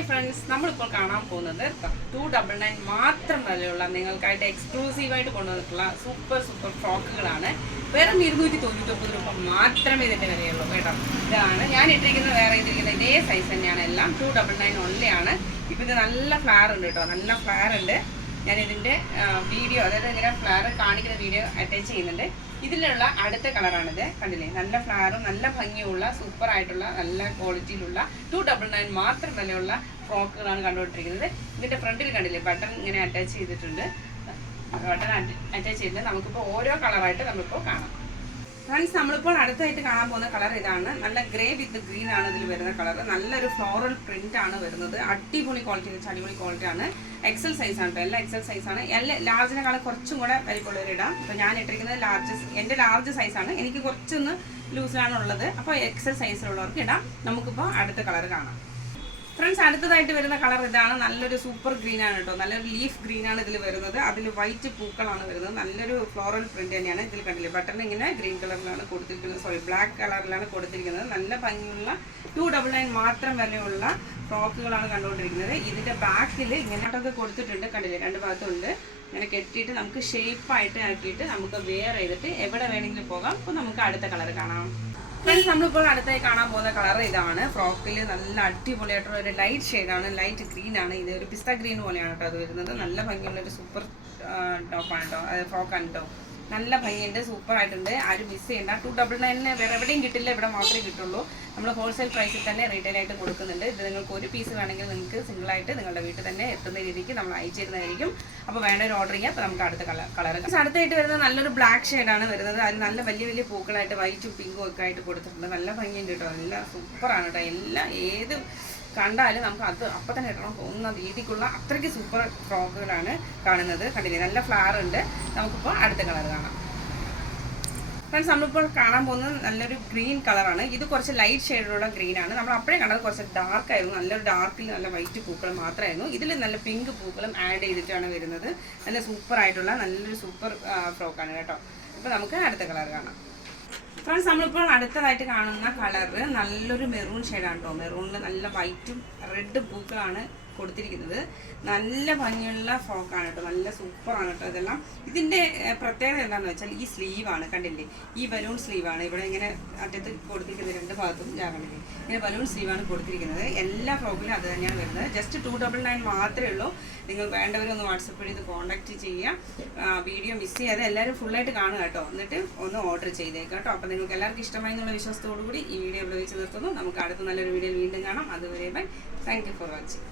Hi friends, നമ്മളിപ്പോൾ കാണാൻ പോകുന്നത് 299 മാത്രം വിലയുള്ള നിങ്ങൾക്കായിട്ട് എക്സ്ക്ലൂസീവായിട്ട് കൊണ്ടുവന്നിട്ടുള്ള സൂപ്പർ ഫ്രോക്കുകളാണ്. വെറും 299 രൂപ മാത്രമേ ഇതിൻ്റെ വിലയുള്ളൂ കേട്ടോ. ഇതാണ് ഞാൻ ഇട്ടിരിക്കുന്നത്, വേറെ ഇതിരിക്കുന്നത് ഇതേ സൈസ് തന്നെയാണ്, എല്ലാം 299 ഓൺലിയാണ്. ഇപ്പം ഇത് നല്ല ഫ്ലയർ ഉണ്ട് കേട്ടോ, നല്ല ഫ്ലയർ ഉണ്ട്. ഞാൻ ഇതിൻ്റെ വീഡിയോ, അതായത് ഇങ്ങനെ ഫ്ലയർ കാണിക്കുന്ന വീഡിയോ അറ്റാച്ച് ചെയ്യുന്നുണ്ട്. ഇതിലുള്ള അടുത്ത കളറാണിത്, കണ്ടില്ലേ? നല്ല ഫ്ലവറും നല്ല ഭംഗിയുള്ള സൂപ്പറായിട്ടുള്ള നല്ല ക്വാളിറ്റിയിലുള്ള 299 മാത്രം വിലയുള്ള ഫ്രോക്കുകളാണ് കണ്ടുകൊണ്ടിരിക്കുന്നത്. ഇതിൻ്റെ ഫ്രണ്ടിൽ കണ്ടില്ലേ ബട്ടൺ ഇങ്ങനെ അറ്റാച്ച് ചെയ്തിട്ടുണ്ട്. ബട്ടൺ അറ്റാച്ച് ചെയ്തിട്ട് നമുക്കിപ്പോൾ ഓരോ കളറായിട്ട് നമ്മളിപ്പോൾ കാണാം. ഫ്രണ്ട്സ്, നമ്മളിപ്പോൾ അടുത്തായിട്ട് കാണാൻ പോകുന്ന കളർ ഇതാണ്. നല്ല ഗ്രേ വിത്ത് ഗ്രീൻ ആണ് ഇതിൽ വരുന്ന കളർ. നല്ലൊരു ഫ്ലോറൽ പ്രിന്റ് ആണ് വരുന്നത്. അടിപൊളി ക്വാളിറ്റി, അടിപൊളി ക്വാളിറ്റി ആണ്. എക്സൽ സൈസ് ആണ് കേട്ടോ, എല്ലാം എക്സൽ സൈസ് ആണ്. എല്ലാ ലാർജിനെക്കാളും കുറച്ചും കൂടെ വലിപ്പമുള്ളവർ ഇടാം. അപ്പോൾ ഞാൻ ഇട്ടിരിക്കുന്നത് എൻ്റെ ലാർജ് സൈസാണ്. എനിക്ക് കുറച്ചൊന്ന് ലൂസിലാണ് ഉള്ളത്. അപ്പോൾ എക്സൽ സൈസിലുള്ളവർക്ക് ഇടാം. നമുക്കിപ്പോൾ അടുത്ത കളർ കാണാം. ഫ്രണ്ട്സ്, അടുത്തതായിട്ട് വരുന്ന കളർ ഇതാണ്. നല്ലൊരു സൂപ്പർ ഗ്രീൻ ആണ് കേട്ടോ, നല്ലൊരു ലീഫ് ഗ്രീൻ ആണ് ഇതിൽ വരുന്നത്. അതിൽ വൈറ്റ് പൂക്കളാണ് വരുന്നത്. നല്ലൊരു ഫ്ലോറൽ പ്രിന്റ് തന്നെയാണ് ഇതിൽ കണ്ടില്ലേ. ബട്ടൺ ഇങ്ങനെ ഗ്രീൻ കളറിലാണ് കൊടുത്തിരിക്കുന്നത്, ബ്ലാക്ക് കളറിലാണ് കൊടുത്തിരിക്കുന്നത്. നല്ല ഭംഗിയുള്ള 299 മാത്രം വിലയുള്ള ഫ്രോക്കുകളാണ് കണ്ടുകൊണ്ടിരിക്കുന്നത്. ഇതിൻ്റെ ബാക്കിൽ ഇങ്ങനെയൊക്കെ കൊടുത്തിട്ടുണ്ട്, കണ്ടില്ലേ? രണ്ട് ഭാഗത്തുണ്ട്. ഇങ്ങനെ കെട്ടിയിട്ട് നമുക്ക് ഷേപ്പായിട്ട് ആക്കിയിട്ട് നമുക്ക് വെയർ ചെയ്തിട്ട് എവിടെ വേണമെങ്കിലും പോകാം. അപ്പോൾ നമുക്ക് അടുത്ത കളർ കാണാം. ഫ്രണ്ട്സ്, നമ്മളിപ്പോൾ അടുത്തായി കാണാൻ പോകുന്ന കളർ ഇതാണ്. ഫ്രോക്കിൽ നല്ല അടിപൊളിയായിട്ടുള്ള ഒരു ലൈറ്റ് ഷെയ്ഡാണ്, ലൈറ്റ് ഗ്രീൻ ആണ്. ഇത് ഒരു പിസ്ത ഗ്രീൻ പോലെയാണ് കേട്ടോ അത് വരുന്നത്. നല്ല ഭംഗിയുള്ള ഒരു സൂപ്പർ ടോപ്പാണ് കേട്ടോ, അത് ഫ്രോക്കാണ് കേട്ടോ. നല്ല ഭംഗിയുണ്ട്, സൂപ്പർ ആയിട്ടുണ്ട്. ആരും മിസ് ചെയ്യണ്ട. 299 വേറെ എവിടെയും കിട്ടില്ല, ഇവിടെ മാത്രമേ കിട്ടുള്ളൂ. നമ്മൾ ഹോൾസെയിൽ പ്രൈസിൽ തന്നെ റീറ്റെയിലായിട്ട് കൊടുക്കുന്നുണ്ട്. ഇത് നിങ്ങൾക്ക് ഒരു പീസ് വേണമെങ്കിൽ നിങ്ങൾക്ക് സിംഗിളായിട്ട് നിങ്ങളുടെ വീട്ടിൽ തന്നെ എത്തുന്ന രീതിക്ക് നമ്മൾ അയച്ചു തരുന്നതായിരിക്കും. അപ്പോൾ വേണ്ട ഒരു ഓർഡർ ചെയ്യാം. അപ്പോൾ നമുക്ക് അടുത്ത കളർ അടുത്തായിട്ട് വരുന്നത് നല്ലൊരു ബ്ലാക്ക് ഷെയ്ഡാണ് വരുന്നത്. അതിൽ നല്ല വലിയ വലിയ പൂക്കളായിട്ട് വൈറ്റും പിങ്കും ഒക്കെ ആയിട്ട് കൊടുത്തിട്ടുണ്ട്. നല്ല ഭംഗിയുണ്ട് കേട്ടോ, നല്ല സൂപ്പറാണ് കേട്ടോ. എല്ലാം ഏത് കണ്ടാലും നമുക്ക് അത് അപ്പം തന്നെ ഇടണം തോന്നുന്ന രീതിക്കുള്ള അത്രയ്ക്ക് സൂപ്പർ ഫ്രോക്കുകളാണ് കാണുന്നത്. കണ്ടില്ലേ, നല്ല ഫ്ലവർ ഉണ്ട്. നമുക്കിപ്പോൾ അടുത്ത കളർ കാണാം. ഫ്രണ്ട്സ്, നമ്മളിപ്പോൾ കാണാൻ പോകുന്നത് നല്ലൊരു ഗ്രീൻ കളറാണ്. ഇത് കുറച്ച് ലൈറ്റ് ഷെയ്ഡിലുള്ള ഗ്രീനാണ്. നമ്മൾ അപ്പോഴേ കണ്ടത് കുറച്ച് ഡാർക്കായിരുന്നു, നല്ലൊരു ഡാർക്കിൽ നല്ല വൈറ്റ് പൂക്കൾ മാത്രമായിരുന്നു. ഇതിൽ നല്ല പിങ്ക് പൂക്കളും ആഡ് ചെയ്തിട്ടാണ് വരുന്നത്. നല്ല സൂപ്പറായിട്ടുള്ള നല്ലൊരു സൂപ്പർ ഫ്രോക്കാണ് കേട്ടോ. അപ്പോൾ നമുക്ക് അടുത്ത കളർ കാണാം. ഫ്രണ്ട്സ്, നമ്മളിപ്പോൾ അടുത്തതായിട്ട് കാണുന്ന കളറ് നല്ലൊരു മെറൂൺ ഷെയ്ഡാണ് കേട്ടോ. മെറൂണിൽ നല്ല വൈറ്റും റെഡ് പൂക്കളാണ് കൊടുത്തിരിക്കുന്നത്. നല്ല ഭംഗിയുള്ള ഫ്രോക്കാണ് കേട്ടോ, നല്ല സൂപ്പറാണ് കേട്ടോ ഇതെല്ലാം. ഇതിൻ്റെ പ്രത്യേകത എന്താണെന്ന് വെച്ചാൽ ഈ സ്ലീവാണ്, കണ്ടില്ലേ? ഈ ബലൂൺ സ്ലീവാണ് ഇവിടെ ഇങ്ങനെ അറ്റത്ത് കൊടുത്തിരിക്കുന്നത്. രണ്ട് ഭാഗത്തും കണ്ടില്ലേ, ഇങ്ങനെ ബലൂൺ സ്ലീവാണ് കൊടുത്തിരിക്കുന്നത്. എല്ലാ ഫ്രോക്കിലും അത് തന്നെയാണ് വരുന്നത്. ജസ്റ്റ് 299 മാത്രമേ ഉള്ളൂ. നിങ്ങൾ വേണ്ടവരൊന്ന് വാട്സപ്പ് വഴി ഇത് കോൺടാക്റ്റ് ചെയ്യുക. വീഡിയോ മിസ് ചെയ്യാതെ എല്ലാവരും ഫുള്ളായിട്ട് കാണുക കേട്ടോ, എന്നിട്ട് ഒന്ന് ഓർഡർ ചെയ്തേക്കാം കേട്ടോ. അപ്പോൾ നിങ്ങൾക്ക് എല്ലാവർക്കും ഇഷ്ടമായി എന്നുള്ള വിശ്വാസത്തോടു കൂടി ഈ വീഡിയോ ഇവിടെ വെച്ച് നിർത്തുന്നു. നമുക്ക് അടുത്ത നല്ലൊരു വീഡിയോ വീണ്ടും കാണാം. അതുവരെ bye. Thank you for watching.